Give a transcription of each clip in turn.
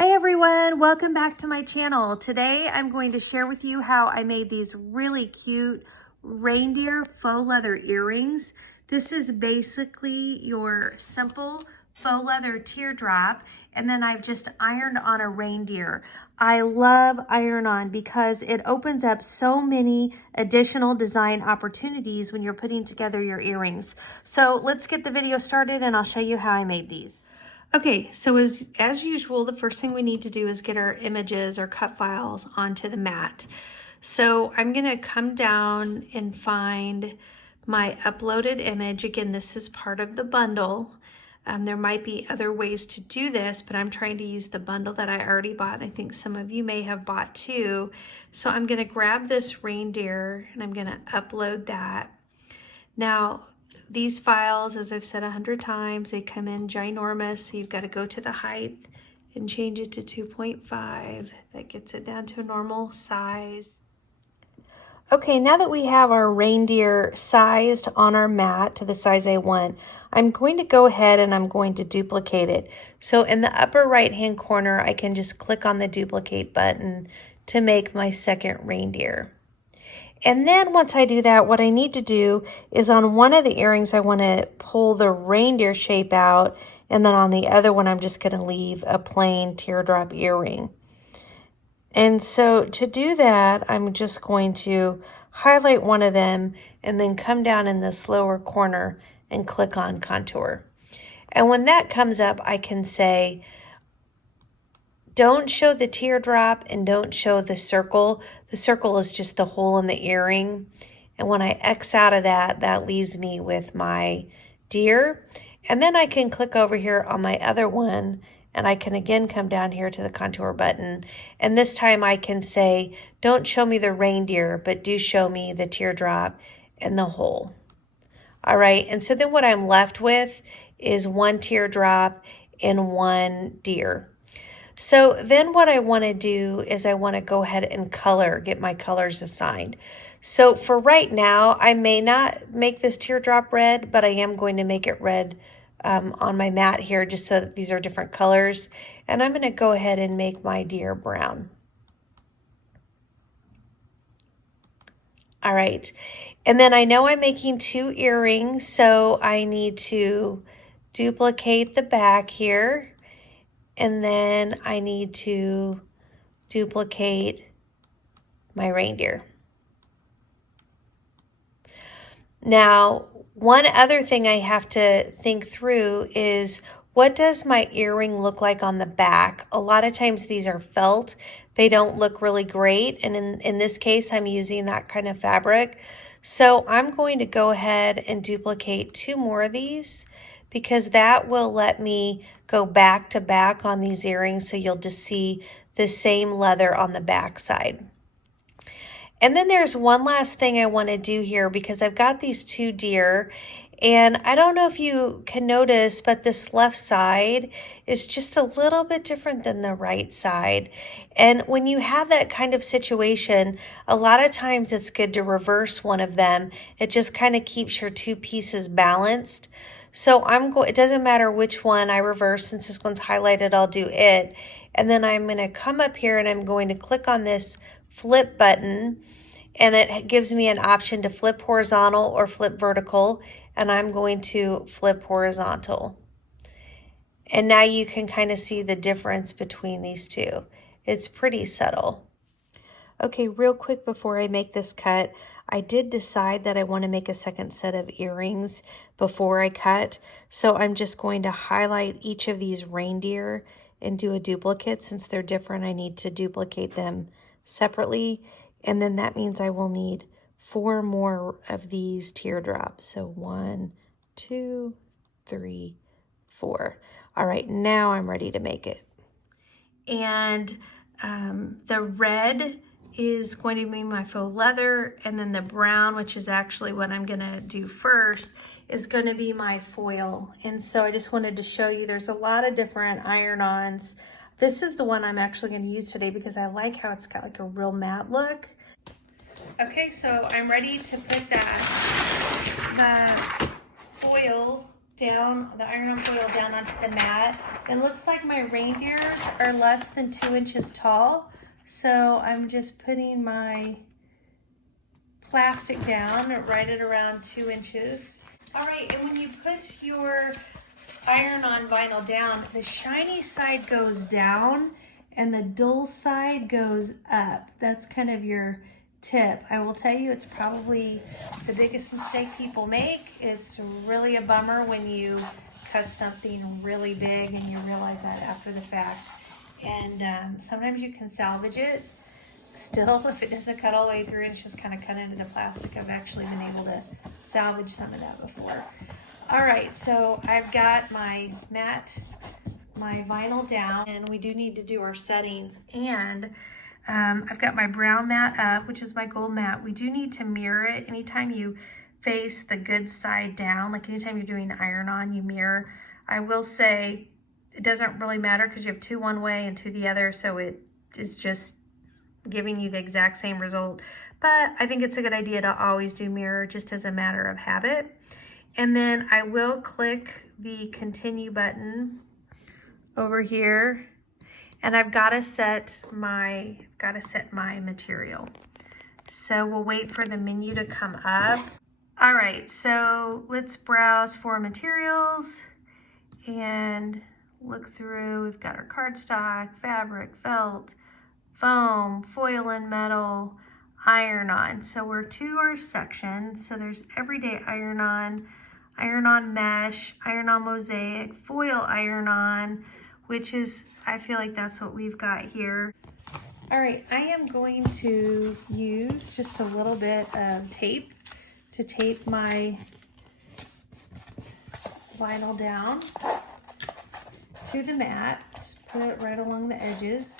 Hi everyone, welcome back to my channel. Today I'm going to share with you how I made these really cute reindeer faux leather earrings. This is basically your simple faux leather teardrop, and then I've just ironed on a reindeer. I love iron-on because it opens up so many additional design opportunities when you're putting together your earrings. So let's get the video started and I'll show you how I made these. Okay, so as usual, the first thing we need to do is get our images or cut files onto the mat. So I'm gonna come down and find my uploaded image. Again, this is part of the bundle. There might be other ways to do this, but I'm trying to use the bundle that I already bought. I think some of you may have bought too. So I'm gonna grab this reindeer and I'm gonna upload that. Now, these files, as I've said 100 times, they come in ginormous, so you've got to go to the height and change it to 2.5. That gets it down to a normal size. Okay, now that we have our reindeer sized on our mat to the size I want, I'm going to go ahead and I'm going to duplicate it. So in the upper right hand corner, I can just click on the duplicate button to make my second reindeer. And then once I do that, what I need to do is on one of the earrings, I want to pull the reindeer shape out. And then on the other one, I'm just going to leave a plain teardrop earring. And so to do that, I'm just going to highlight one of them and then come down in this lower corner and click on contour. And when that comes up, I can say, don't show the teardrop and don't show the circle. The circle is just the hole in the earring. And when I X out of that, that leaves me with my deer. And then I can click over here on my other one and I can again come down here to the contour button. And this time I can say, don't show me the reindeer, but do show me the teardrop and the hole. All right, and so then what I'm left with is one teardrop and one deer. So then what I want to do is I want to go ahead and get my colors assigned. So for right now, I may not make this teardrop red, but I am going to make it red on my mat here just so that these are different colors. And I'm going to go ahead and make my deer brown. All right, and then I know I'm making two earrings, so I need to duplicate the back here. And then I need to duplicate my reindeer. Now, one other thing I have to think through is, what does my earring look like on the back? A lot of times these are felt. They don't look really great. And in this case, I'm using that kind of fabric. So I'm going to go ahead and duplicate two more of these, because that will let me go back to back on these earrings, so you'll just see the same leather on the back side. And then there's one last thing I want to do here, because I've got these two deer, and I don't know if you can notice, but this left side is just a little bit different than the right side. And when you have that kind of situation, a lot of times it's good to reverse one of them. It just kind of keeps your two pieces balanced. So it doesn't matter which one I reverse, since this one's highlighted, I'll do it. And then I'm going to come up here and I'm going to click on this flip button, and it gives me an option to flip horizontal or flip vertical, and I'm going to flip horizontal. And now you can kind of see the difference between these two. It's pretty subtle. Okay, real quick before I make this cut, I did decide that I want to make a second set of earrings before I cut. So I'm just going to highlight each of these reindeer and do a duplicate. Since they're different, I need to duplicate them separately. And then that means I will need 4 more of these teardrops. So 1, 2, 3, 4. All right, now I'm ready to make it. And the red is going to be my faux leather, and then the brown, which is actually what I'm gonna do first, is gonna be my foil. And so I just wanted to show you, there's a lot of different iron-ons. This is the one I'm actually gonna use today because I like how it's got like a real matte look. Okay, so I'm ready to put the foil down, the iron-on foil down onto the mat. It looks like my reindeers are less than 2 inches tall, so I'm just putting my plastic down right at around 2 inches. All right, and when you put your iron-on vinyl down, the shiny side goes down and the dull side goes up. That's kind of your tip. I will tell you, it's probably the biggest mistake people make. It's really a bummer when you cut something really big and you realize that after the fact. And sometimes you can salvage it. Still, if it doesn't cut all the way through and it's just kind of cut into the plastic, I've actually been able to salvage some of that before. All right, so I've got my mat, my vinyl down, and we do need to do our settings. And I've got my brown mat up, which is my gold mat. We do need to mirror it. Anytime you face the good side down, like anytime you're doing iron-on, you mirror. I will say it doesn't really matter because you have 2 one way and 2 the other, so it is just giving you the exact same result. But I think it's a good idea to always do mirror just as a matter of habit. And then I will click the continue button over here, and I've got to set my material. So we'll wait for the menu to come up. All right, so let's browse for materials and look through. We've got our cardstock, fabric, felt, foam, foil and metal, iron-on. So we're to our section. So there's everyday iron-on, iron-on mesh, iron-on mosaic, foil iron-on, which is, I feel like that's what we've got here. All right, I am going to use just a little bit of tape to tape my vinyl down to the mat. Just put it right along the edges.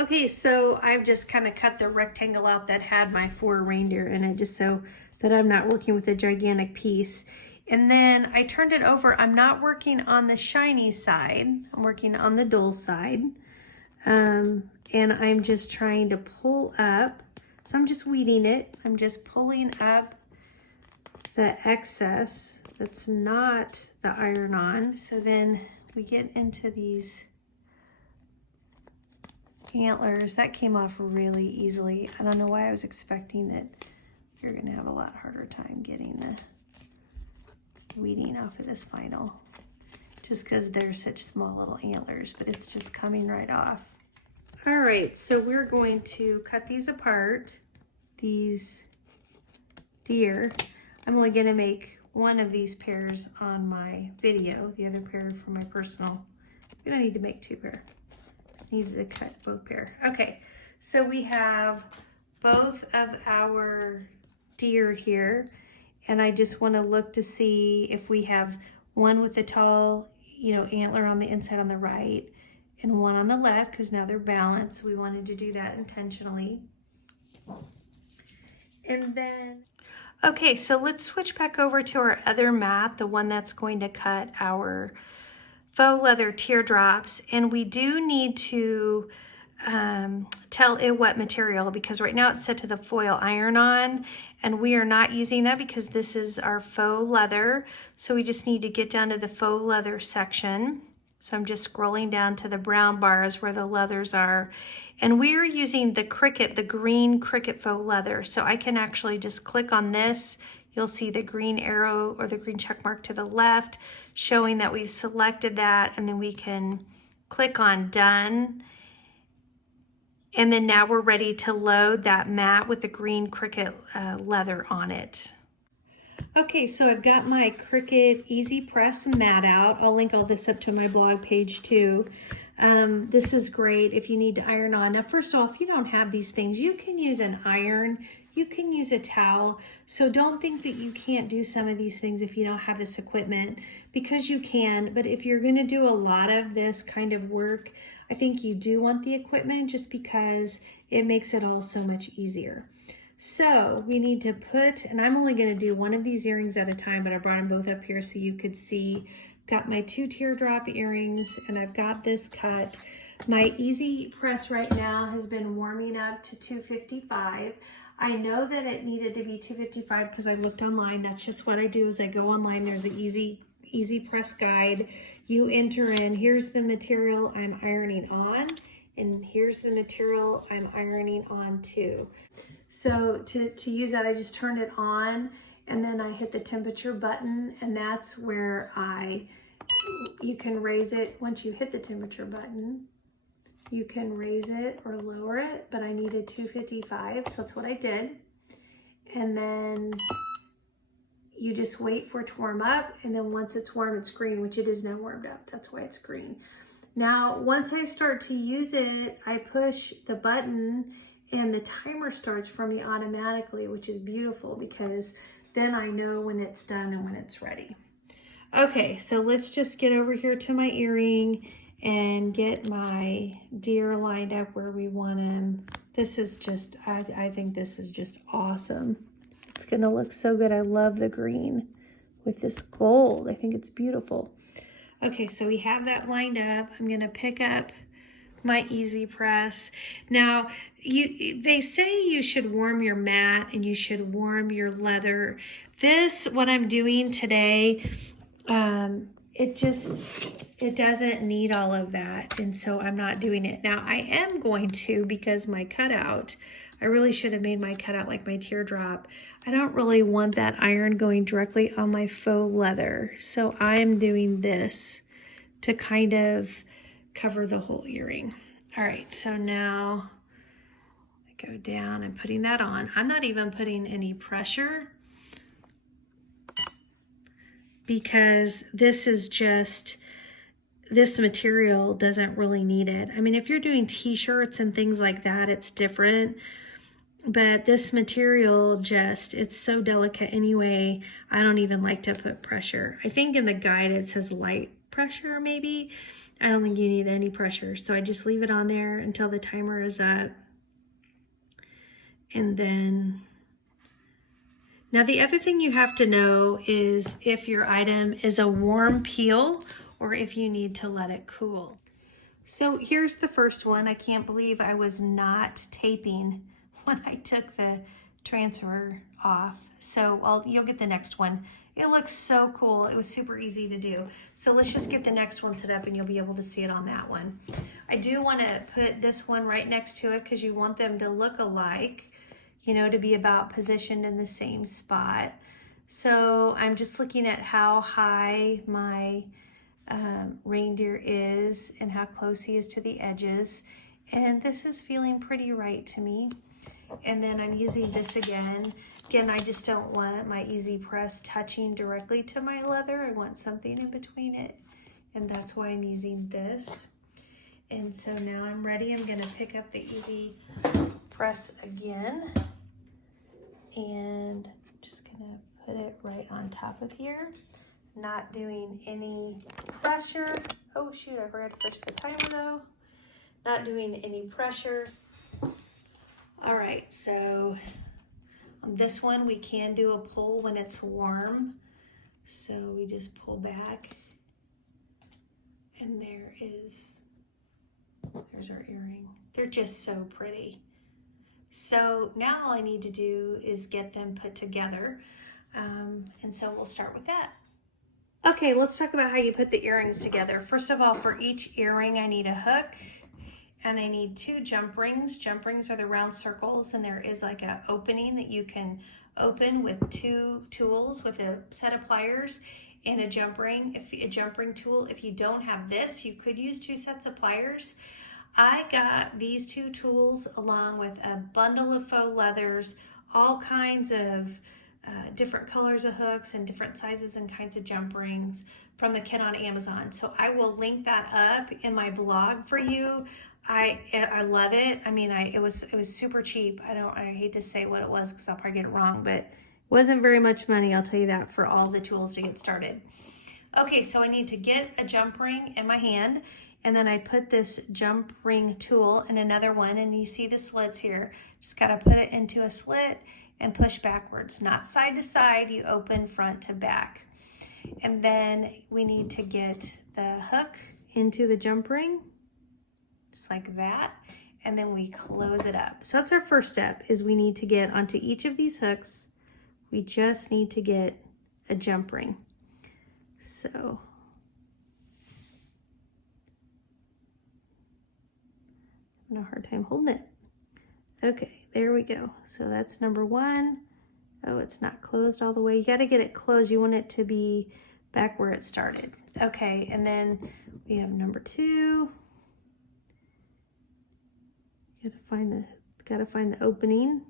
Okay, so I've just kind of cut the rectangle out that had my 4 reindeer in it, just so that I'm not working with a gigantic piece. And then I turned it over. I'm not working on the shiny side. I'm working on the dull side. And I'm just trying to pull up. So I'm just weeding it. I'm just pulling up the excess that's not the iron-on. So then we get into these antlers. That came off really easily. I don't know why I was expecting that you're gonna have a lot harder time getting the weeding off of this vinyl, just because they're such small little antlers, but it's just coming right off. All right, so we're going to cut these apart, these deer. I'm only gonna make one of these pairs on my video, the other pair for my personal. We don't need to make 2 pairs. Just needed to cut both pair. Okay, so we have both of our deer here, and I just want to look to see if we have one with the tall, antler on the inside on the right, and one on the left, because now they're balanced. We wanted to do that intentionally. And then, okay, so let's switch back over to our other mat, the one that's going to cut our faux leather teardrops. And we do need to tell it what material, because right now it's set to the foil iron-on, and we are not using that because this is our faux leather. So we just need to get down to the faux leather section. So I'm just scrolling down to the brown bars where the leathers are. And we are using the Cricut, the green Cricut faux leather. So I can actually just click on this. You'll see the green arrow or the green check mark to the left showing that we've selected that, and then we can click on done. And then now we're ready to load that mat with the green Cricut leather on it. Okay, so I've got my Cricut Easy Press mat out. I'll link all this up to my blog page too. This is great if you need to iron on. Now, first of all, if you don't have these things, you can use an iron, you can use a towel. So don't think that you can't do some of these things if you don't have this equipment, because you can. But if you're gonna do a lot of this kind of work, I think you do want the equipment, just because it makes it all so much easier. So we need to put, and I'm only gonna do one of these earrings at a time, but I brought them both up here so you could see. Got my 2 teardrop earrings, and I've got this cut. My Easy Press right now has been warming up to 255. I know that it needed to be 255 because I looked online. That's just what I do is I go online. There's an Easy Press guide. You enter in, here's the material I'm ironing on, and here's the material I'm ironing on too. So to use that, I just turned it on and then I hit the temperature button, and that's where you can raise it. Once you hit the temperature button, you can raise it or lower it, but I needed 255, so that's what I did. And then you just wait for it to warm up, and then once it's warm, it's green, which it is now warmed up. That's why it's green. Now, once I start to use it, I push the button and the timer starts for me automatically, which is beautiful because then I know when it's done and when it's ready. Okay, so let's just get over here to my earring and get my deer lined up where we want them. This is just, I think this is just awesome. It's gonna look so good. I love the green with this gold. I think it's beautiful. Okay, so we have that lined up. I'm gonna pick up my Easy Press. Now, they say you should warm your mat and you should warm your leather. What I'm doing today, it doesn't need all of that, and so I'm not doing it. Now I am going to, because my cutout, I really should have made my cutout like my teardrop. I don't really want that iron going directly on my faux leather, so I'm doing this to kind of cover the whole earring. All right, so now I go down and putting that on. I'm not even putting any pressure because this material doesn't really need it. I mean, if you're doing t-shirts and things like that, it's different. But this material it's so delicate anyway, I don't even like to put pressure. I think in the guide it says light pressure maybe. I don't think you need any pressure. So I just leave it on there until the timer is up. And then, now the other thing you have to know is if your item is a warm peel or if you need to let it cool. So here's the first one. I can't believe I was not taping when I took the transfer off. So you'll get the next one. It looks so cool. It was super easy to do. So let's just get the next one set up and you'll be able to see it on that one. I do want to put this one right next to it because you want them to look alike, you know, to be about positioned in the same spot. So I'm just looking at how high my reindeer is and how close he is to the edges. And this is feeling pretty right to me. And then I'm using this again. Again, I just don't want my Easy Press touching directly to my leather. I want something in between it. And that's why I'm using this. And so now I'm ready. I'm gonna pick up the Easy Press again. And I'm just gonna put it right on top of here. Not doing any pressure. Oh shoot, I forgot to push the timer though. Not doing any pressure. All right, so on this one, we can do a pull when it's warm. So we just pull back and there's our earring. They're just so pretty. So now all I need to do is get them put together. And so we'll start with that. Okay, let's talk about how you put the earrings together. First of all, for each earring, I need a hook. And I need 2 jump rings. Jump rings are the round circles, and there is like an opening that you can open with 2 tools with a set of pliers and a jump ring tool. If you don't have this, you could use 2 sets of pliers. I got these 2 tools along with a bundle of faux leathers, all kinds of different colors of hooks and different sizes and kinds of jump rings from the kit on Amazon. So I will link that up in my blog for you. I love it. I mean, it was super cheap. I hate to say what it was because I'll probably get it wrong, but it wasn't very much money, I'll tell you that, for all the tools to get started. Okay, so I need to get a jump ring in my hand, and then I put this jump ring tool in another one, and you see the slits here. Just gotta put it into a slit and push backwards, not side to side, you open front to back. And then we need to get the hook into the jump ring. just like that. And then we close it up. So that's our first step, is we need to get onto each of these hooks. We just need to get a jump ring. So I'm having a hard time holding it. Okay, there we go. So that's number one. Oh, it's not closed all the way. You got to get it closed. You want it to be back where it started. Okay, and then we have number two. Gotta find the opening.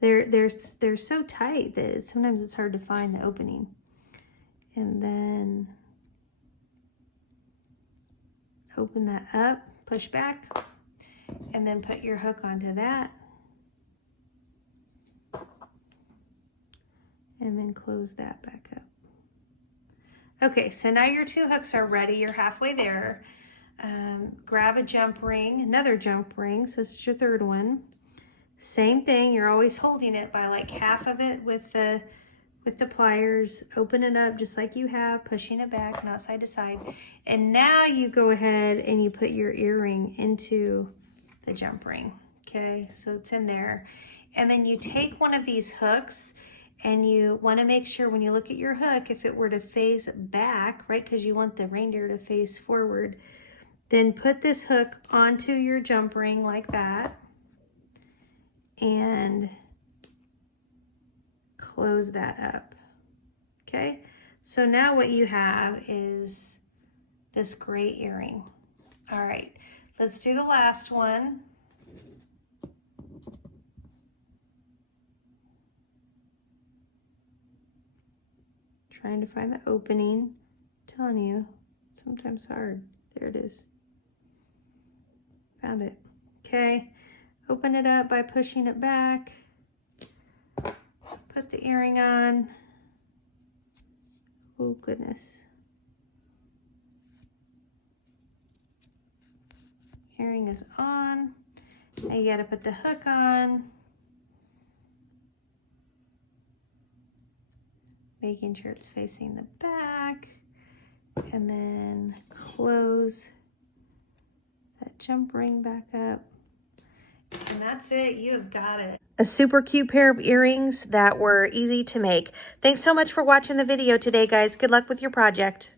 They're so tight that sometimes it's hard to find the opening. And then open that up, push back, and then put your hook onto that. And then close that back up. Okay, so now your two hooks are ready. You're halfway there. Grab a jump ring, another jump ring. So this is your third one. Same thing, you're always holding it by like half of it with the pliers. Open it up just like you have, pushing it back, not side to side. And now you go ahead and you put your earring into the jump ring. Okay, so it's in there. And then you take one of these hooks, and you want to make sure when you look at your hook, if it were to face back, right, because you want the reindeer to face forward, then put this hook onto your jump ring like that and close that up. Okay, so now what you have is this great earring. All right, let's do the last one. Trying to find the opening. I'm telling you, it's sometimes hard. There it is. Found it. Okay, open it up by pushing it back. Put the earring on. Oh goodness. Earring is on. Now you gotta put the hook on. Making sure it's facing the back, and then close that jump ring back up. And that's it, you have got it. A super cute pair of earrings that were easy to make. Thanks so much for watching the video today, guys. Good luck with your project.